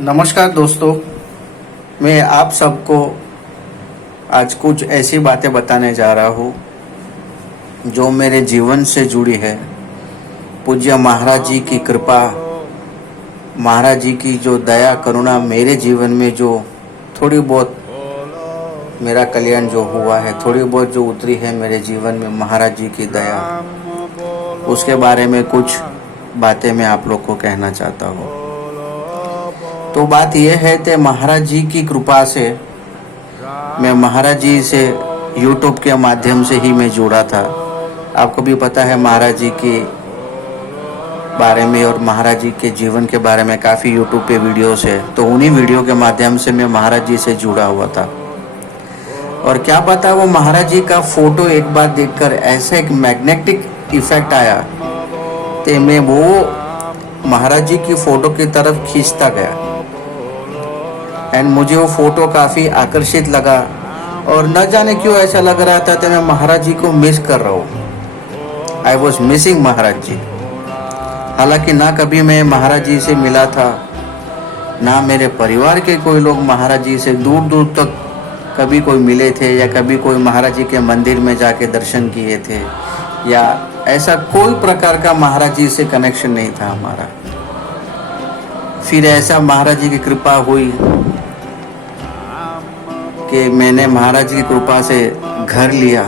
नमस्कार दोस्तों, मैं आप सबको आज कुछ ऐसी बातें बताने जा रहा हूँ जो मेरे जीवन से जुड़ी है। पूज्य महाराज जी की कृपा, महाराज जी की जो दया करुणा मेरे जीवन में जो थोड़ी बहुत मेरा कल्याण जो हुआ है, थोड़ी बहुत जो उतरी है मेरे जीवन में महाराज जी की दया, उसके बारे में कुछ बातें मैं आप लोग को कहना चाहता हूँ। तो बात यह है कि महाराज जी की कृपा से मैं महाराज जी से यूट्यूब के माध्यम से ही मैं जुड़ा था। आपको भी पता है महाराज जी के बारे में और महाराज जी के जीवन के बारे में काफ़ी यूट्यूब पे वीडियोस है, तो उन्हीं वीडियो के माध्यम से मैं महाराज जी से जुड़ा हुआ था। और क्या पता वो महाराज जी का फ़ोटो एक बार देखकर ऐसा एक मैग्नेटिक इफेक्ट आया तो मैं वो महाराज जी की फ़ोटो की तरफ खींचता गया एंड मुझे वो फ़ोटो काफ़ी आकर्षित लगा और न जाने क्यों ऐसा लग रहा था कि मैं महाराज जी को मिस कर रहा हूँ। आई वॉज मिसिंग महाराज जी। हालांकि ना कभी मैं महाराज जी से मिला था, ना मेरे परिवार के कोई लोग महाराज जी से दूर दूर तक कभी कोई मिले थे या कभी कोई महाराज जी के मंदिर में जाके दर्शन किए थे, या ऐसा कोई प्रकार का महाराज जी से कनेक्शन नहीं था हमारा। फिर ऐसा महाराज जी की कृपा हुई कि मैंने महाराज जी की कृपा से घर लिया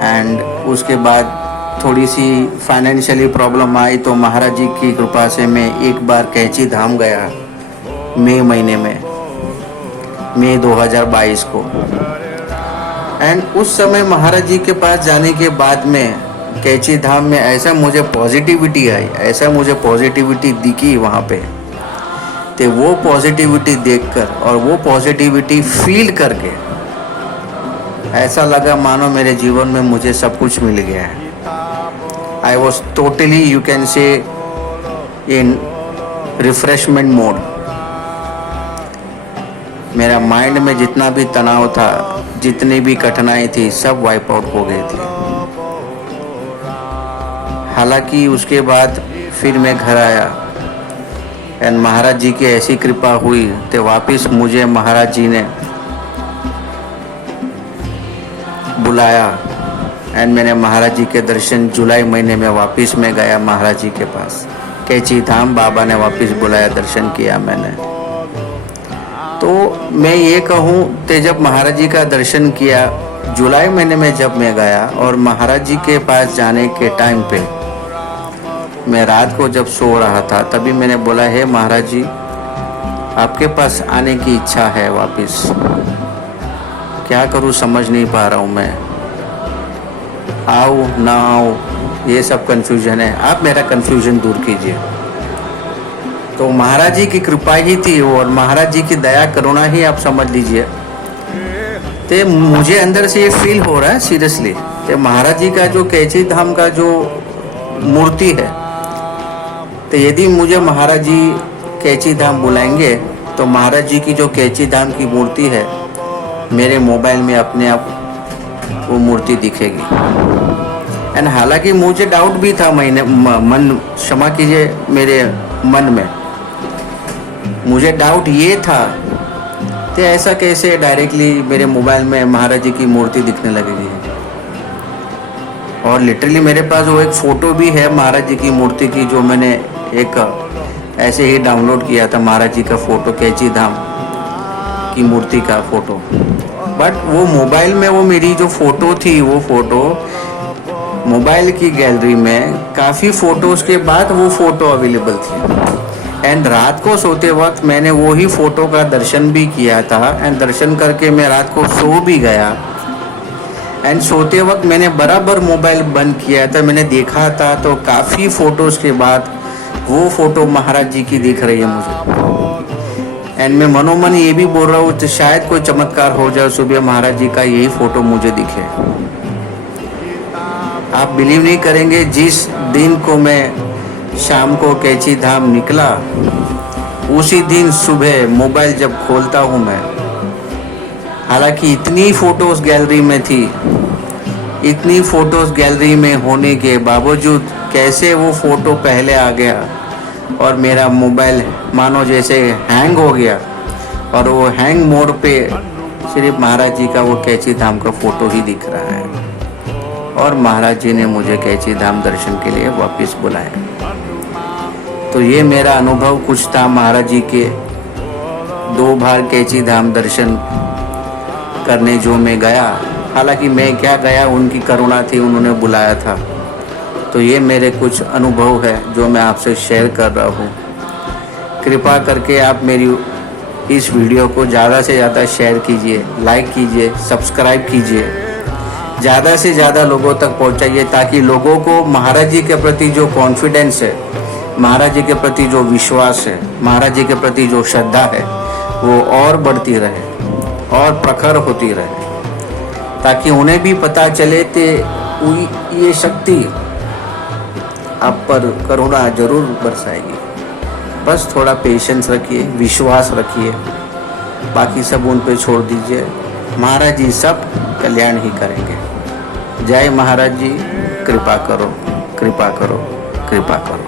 एंड उसके बाद थोड़ी सी फाइनेंशियली प्रॉब्लम आई, तो महाराज जी की कृपा से मैं एक बार कैची धाम गया मई महीने में, मई 2022 को। एंड उस समय महाराज जी के पास जाने के बाद में कैची धाम में ऐसा मुझे पॉजिटिविटी आई, ऐसा मुझे पॉजिटिविटी दिखी वहाँ पे, तो वो पॉजिटिविटी देखकर और वो पॉजिटिविटी फील करके ऐसा लगा मानो मेरे जीवन में मुझे सब कुछ मिल गया है। I was totally, you can say, in refreshment mode. मेरा माइंड में जितना भी तनाव था, जितनी भी कठिनाई थी, सब वाइप आउट हो गई थी। हालांकि उसके बाद फिर मैं घर आया एंड महाराज जी की ऐसी कृपा हुई तो वापस मुझे महाराज जी ने बुलाया एंड मैंने महाराज जी के दर्शन जुलाई महीने में वापस मैं गया महाराज जी के पास। कैची धाम बाबा ने वापस बुलाया, दर्शन किया मैंने। तो मैं ये कहूँ कि जब महाराज जी का दर्शन किया जुलाई महीने में, जब मैं गया और महाराज जी के पास जाने के टाइम पे मैं रात को जब सो रहा था, तभी मैंने बोला, हे महाराज जी, आपके पास आने की इच्छा है वापस, क्या करूँ समझ नहीं पा रहा हूँ मैं, आओ ना आओ, ये सब कन्फ्यूजन है, आप मेरा कन्फ्यूजन दूर कीजिए। तो महाराज जी की कृपा ही थी और महाराज जी की दया करुणा ही आप समझ लीजिए। तो मुझे अंदर से ये फील हो रहा है सीरियसली, तो महाराज जी का जो कैची धाम का जो मूर्ति है, तो यदि मुझे महाराज जी कैची धाम बुलाएंगे तो महाराज जी की जो कैची धाम की मूर्ति है मेरे मोबाइल में अपने आप वो मूर्ति दिखेगी। एंड हालांकि मुझे डाउट भी था, मन क्षमा कीजिए, मेरे मन में मुझे डाउट ये था कि ऐसा कैसे डायरेक्टली मेरे मोबाइल में महाराज जी की मूर्ति दिखने लगेगी। और लिटरली मेरे पास वो एक फ़ोटो भी है महाराज जी की मूर्ति की, जो मैंने एक ऐसे ही डाउनलोड किया था, महाराज जी का फ़ोटो, कैची धाम की मूर्ति का फ़ोटो। बट वो मोबाइल में वो मेरी जो फ़ोटो थी, वो फ़ोटो मोबाइल की गैलरी में काफ़ी फ़ोटोज़ के बाद वो फ़ोटो अवेलेबल थी। एंड रात को सोते वक्त मैंने वो ही फ़ोटो का दर्शन भी किया था एंड दर्शन करके मैं रात को सो भी गया। एंड सोते वक्त मैंने बराबर मोबाइल बंद किया था, मैंने देखा था तो काफ़ी फ़ोटोज़ के बाद वो फ़ोटो महाराज जी की दिख रही है मुझे। एंड मैं मनोमन ये भी बोल रहा हूँ तो शायद कोई चमत्कार हो जाए, सुबह महाराज जी का यही फ़ोटो मुझे दिखे। आप बिलीव नहीं करेंगे, जिस दिन को मैं शाम को कैची धाम निकला, उसी दिन सुबह मोबाइल जब खोलता हूँ मैं, हालांकि इतनी फ़ोटोज़ गैलरी में थी, इतनी फ़ोटोज़ गैलरी में होने के बावजूद कैसे वो फ़ोटो पहले आ गया और मेरा मोबाइल मानो जैसे हैंग हो गया, और वो हैंग मोड पे सिर्फ महाराज जी का वो कैची धाम का फोटो ही दिख रहा है। और महाराज जी ने मुझे कैची धाम दर्शन के लिए वापस बुलाया। तो ये मेरा अनुभव कुछ था महाराज जी के 2 बार कैची धाम दर्शन करने जो मैं गया। हालांकि मैं क्या गया, उनकी करुणा थी, उन्होंने बुलाया था। तो ये मेरे कुछ अनुभव है जो मैं आपसे शेयर कर रहा हूँ। कृपा करके आप मेरी इस वीडियो को ज़्यादा से ज़्यादा शेयर कीजिए, लाइक कीजिए, सब्सक्राइब कीजिए, ज़्यादा से ज़्यादा लोगों तक पहुँचाइए, ताकि लोगों को महाराज जी के प्रति जो कॉन्फिडेंस है, महाराज जी के प्रति जो विश्वास है, महाराज जी के प्रति जो श्रद्धा है, वो और बढ़ती रहे और प्रखर होती रहे, ताकि उन्हें भी पता चले कि ये शक्ति आप पर करुणा जरूर बरसाएगी। बस थोड़ा पेशेंस रखिए, विश्वास रखिए, बाकी सब उन पे छोड़ दीजिए। महाराज जी सब कल्याण ही करेंगे। जय महाराज जी। कृपा करो, कृपा करो, कृपा करो।